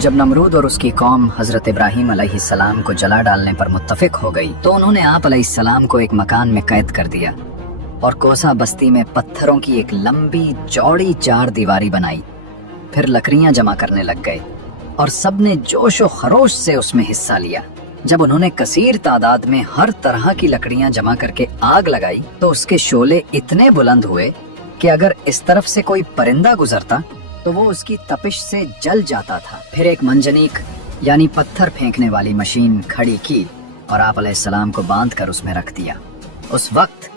जब नमरूद और उसकी कौम हजरत इब्राहीम अलैहिस्सलाम को जला डालने पर मुत्तफिक हो गई तो उन्होंने आप अलैहिस्सलाम को एक मकान में कैद कर दिया और कोसा बस्ती में पत्थरों की एक लंबी चौड़ी चार दीवारी बनाई। फिर लकड़ियां जमा करने लग गए और सबने जोश व खरोश से उसमें हिस्सा लिया। जब उन्होंने कसीर तादाद में हर तरह की लकड़ियां जमा करके आग लगाई तो उसके शोले इतने बुलंद हुए कि अगर इस तरफ से कोई परिंदा गुजरता तो वो उसकी तपिश से जल जाता था। फिर एक मंजनीक यानी पत्थर फेंकने वाली मशीन खड़ी की और आप अलैहिस्सलाम को बांध कर उसमें रख दिया। उस वक्त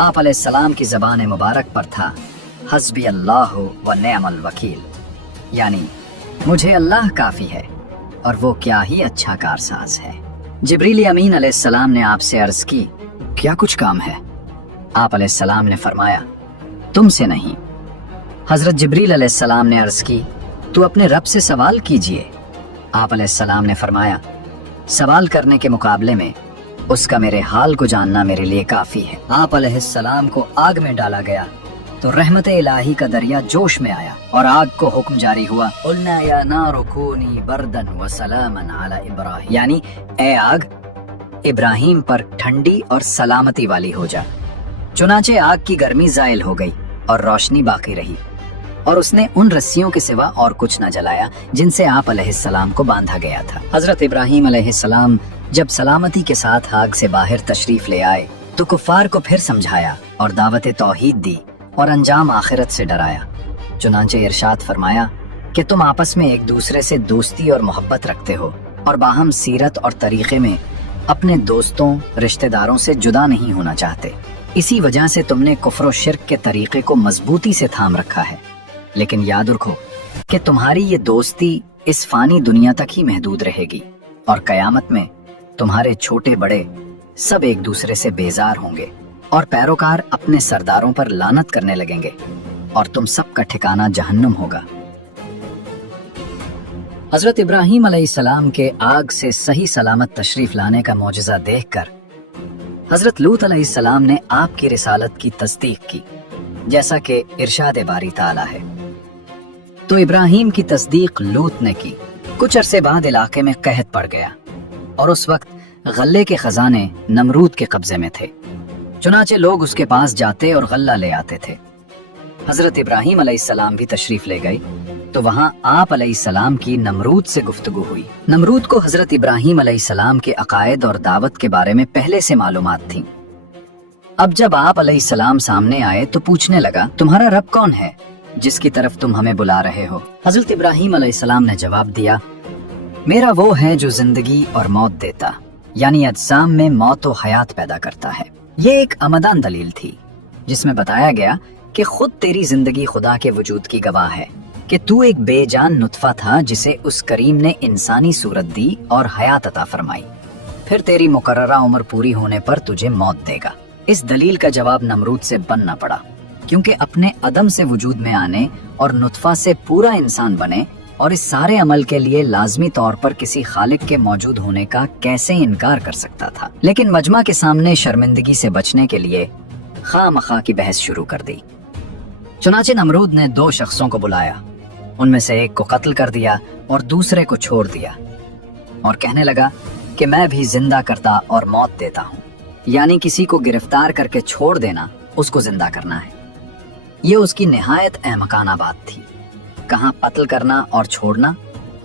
आप अलैहिस्सलाम की ज़बान मुबारक पर था हस्बी अल्लाह व निअमल वकील, यानी मुझे अल्लाह काफ़ी है और वो क्या ही अच्छा कारसाज है। जिब्रील अमीन अलैहिस्सलाम ने आपसे अर्ज़ की, क्या कुछ काम है? आप अलैहिस्सलाम ने फरमाया, तुमसे नहीं। हज़रत जिब्रील अलैहिस्सलाम ने अर्ज़ की, तू अपने रब से सवाल कीजिए। आप अलैहिस्सलाम ने फरमाया, सवाल करने के मुकाबले में उसका मेरे हाल को जानना मेरे लिए काफ़ी है। आप अलैहिस्सलाम को आग में डाला गया तो रहमत इलाही का दरिया जोश में आया और आग को हुक्म जारी हुआ, कुलना या नारु कूनी बरदन व सलामन अला इब्राहीम, यानी ए आग इब्राहीम पर ठंडी और सलामती वाली हो जा। चुनाचे आग की गर्मी ज़ाइल हो गई और रोशनी बाकी रही और उसने उन रस्सियों के सिवा और कुछ न जलाया जिनसे आप अलैहिस्सलाम को बांधा गया था। हजरत इब्राहीम अलैहिस्सलाम जब सलामती के साथ आग से बाहर तशरीफ ले आए तो कुफार को फिर समझाया और दावत तौहीद दी और अंजाम आखिरत से डराया। चुनांचे इरशाद फरमाया कि तुम आपस में एक दूसरे से दोस्ती और मोहब्बत रखते हो और बाहम सीरत और तरीके में अपने दोस्तों रिश्तेदारों से जुदा नहीं होना चाहते। इसी वजह से तुमने कुफ्र और शिर्क के तरीके को मजबूती से थाम रखा है। लेकिन याद रखो कि तुम्हारी ये दोस्ती इस फानी दुनिया तक ही महदूद रहेगी और कयामत में तुम्हारे छोटे बड़े सब एक दूसरे से बेजार होंगे और पैरोकार अपने सरदारों पर लानत करने लगेंगे और तुम सबका ठिकाना जहन्नुम होगा। हजरत इब्राहीम अलैहिस्सलाम के आग से सही सलामत तशरीफ लाने का मौजज़ा देखकर हजरत लूत अलैहिस्सलाम ने आपकी रिसालत की तस्दीक की, जैसा कि इरशाद बारी ताला है। तो इब्राहीम की तस्दीक लूत ने की। कुछ अरसे बाद इलाके में कहत पड़ गया और उस वक्त गल्ले के खजाने नमरूद के कब्जे में थे। चुनाचे लोग उसके पास जाते और गल्ला ले आते थे। हजरत इब्राहीम अलैहिस्सलाम भी तशरीफ ले गए तो वहाँ आप अलैहिस्सलाम की नमरूद से गुफ्तगू हुई। नमरूद को हजरत इब्राहीम अलैहिस्सलाम के अकायद और दावत के बारे में पहले से मालूमात थी। अब जब आप अलैहिस्सलाम सामने आए तो पूछने लगा, तुम्हारा रब कौन है जिसकी तरफ तुम हमें बुला रहे हो? हजरत इब्राहीम अलैहिस्सलाम ने जवाब दिया, मेरा वो है जो जिंदगी और मौत देता, यानी अजसाम में मौत व हयात पैदा करता है। ये एक अमदान दलील थी जिसमें बताया गया कि खुद तेरी जिंदगी खुदा के वजूद की गवाह है कि तू एक बेजान नुतफा था जिसे उस करीम ने इंसानी सूरत दी और हयात अता फरमाई। फिर तेरी मुकर्ररा उम्र पूरी होने पर तुझे मौत देगा। इस दलील का जवाब नमरूद से बनना पड़ा, क्योंकि अपने अदम से वजूद में आने और नुतफा से पूरा इंसान बने और इस सारे अमल के लिए लाजमी तौर पर किसी खालिक के मौजूद होने का कैसे इनकार कर सकता था। लेकिन मजमा के सामने शर्मिंदगी से बचने के लिए खामखा की बहस शुरू कर दी। चुनाचे नमरूद ने दो शख्सों को बुलाया, उनमें से एक को कत्ल कर दिया और दूसरे को छोड़ दिया और कहने लगा कि मैं भी जिंदा करता और मौत देता हूँ, यानी किसी को गिरफ्तार करके छोड़ देना उसको जिंदा करना है। ये उसकी निहायत अहमकाना बात थी। कहाँ कत्ल करना और छोड़ना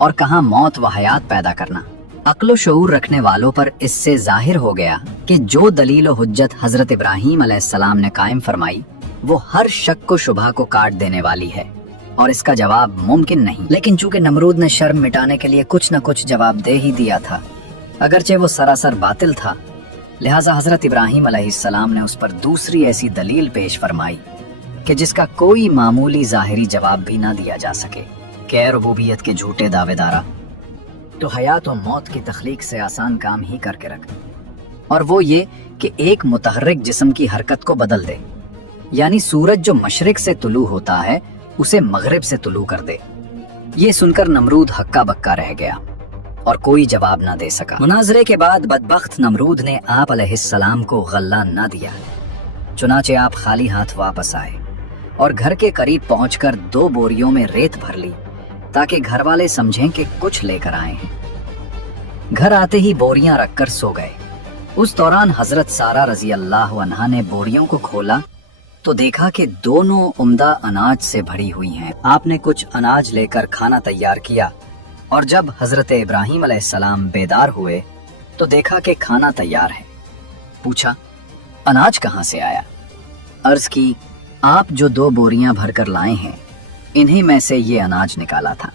और कहाँ मौत व हयात पैदा करना। अक्ल शऊर रखने वालों पर इससे जाहिर हो गया कि जो दलील व हुज्जत हजरत इब्राहीम अलैहिस्सलाम ने कायम फरमाई वो हर शक को शुबहा को काट देने वाली है और इसका जवाब मुमकिन नहीं। लेकिन चूंकि नमरूद ने शर्म मिटाने के लिए कुछ न कुछ जवाब दे ही दिया था, अगरचे वो सरासर बातिल था, लिहाजा हजरत इब्राहीम अलैहिस्सलाम ने उस पर दूसरी ऐसी दलील पेश फरमाई कि जिसका कोई मामूली ज़ाहिरी जवाब भी ना दिया जा सके कि रुबूबियत के झूठे दावेदारा, तो हयात और मौत की तख्लीक से आसान काम ही करके रख, और वो ये कि एक मुतहर्रिक जिस्म की हरकत को बदल दे, यानी सूरज जो मशरिक से तुलू होता है उसे मगरिब से तुलू कर दे। ये सुनकर नमरूद हक्का बक्का रह गया और कोई जवाब ना दे सका। मुनाजरे के बाद बदबख्त नमरूद ने आप अलैहिस्सलाम को गल्ला ना दिया, चुनाचे आप खाली हाथ वापस आए और घर के करीब पहुंचकर 2 बोरियों में रेत भर ली ताकि घर वाले समझें कि कुछ लेकर आए हैं। घर आते ही बोरियां रखकर सो गए। उस दौरान हजरत सारा रजी अल्लाह अन्हा ने बोरियों को खोला तो देखा कि दोनों उम्दा अनाज से भरी हुई हैं। आपने कुछ अनाज लेकर खाना तैयार किया और जब हजरत इब्राहीम अलैहिस्सलाम बेदार हुए तो देखा कि खाना तैयार है। पूछा, अनाज कहाँ से आया? अर्ज की, आप जो 2 बोरियां भरकर लाए हैं, इन्हीं में से ये अनाज निकाला था।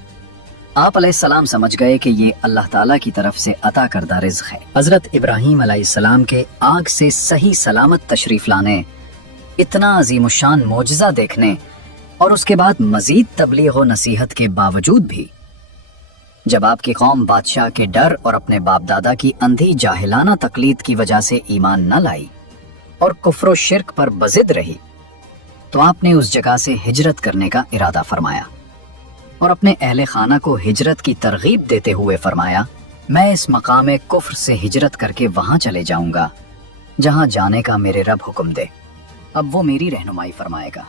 आप अलैहिस्सलाम समझ गए कि ये अल्लाह ताला की तरफ से अता करदा रिज़्क़ है। हजरत इब्राहीम अलैहिस्सलाम के आग से सही सलामत तशरीफ लाने, इतना अजीमुशान मोजज़ा देखने और उसके बाद मजीद तबलीग और नसीहत के बावजूद भी जब आपकी कौम बादशाह के डर और अपने बाप दादा की अंधी जाहिलाना तकलीद की वजह से ईमान न लाई और कुफ्र और शिर्क पर बज़िद रही, तो आपने उस जगह से हिजरत करने का इरादा फरमाया और अपने अहले खाना को हिजरत की तरगीब देते हुए फरमाया, मैं इस मकाम कुफ्र से हिजरत करके वहां चले जाऊंगा जहां जाने का मेरे रब हुक्म दे, अब वो मेरी रहनुमाई फरमाएगा।